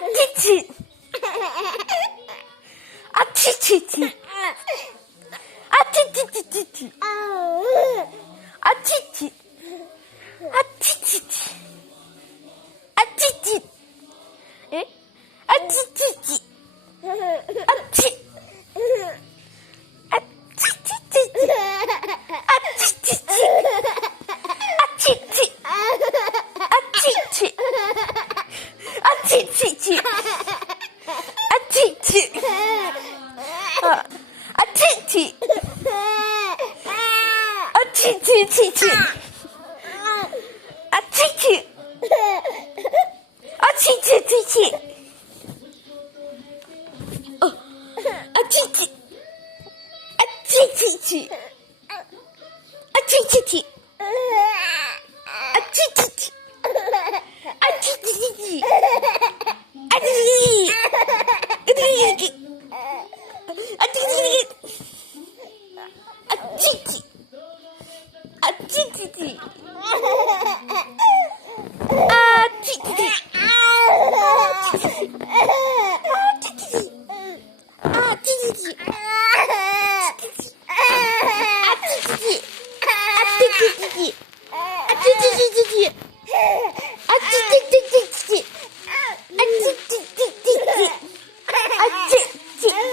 아치치. 아치치치. 아치치치치. 아치치. 아치치치. 아치치. 에? 아치치치. 아치. 아치치치치. 아치치치. 아치치. 아치치. 아치치치. 아치치. 아치치. 아치치치치. 아치치. 아치치치치. 아치치. 아치치치. 아치치치.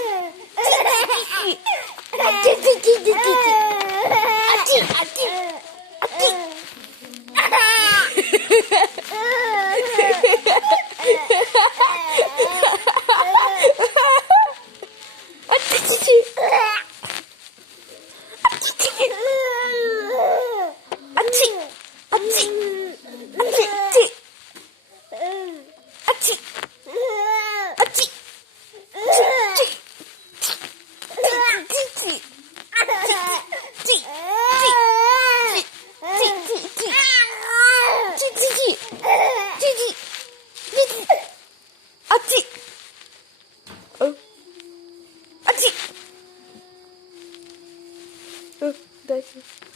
아치치치. 아치치치. 아치치치. 아치치. 아치치치. 아치!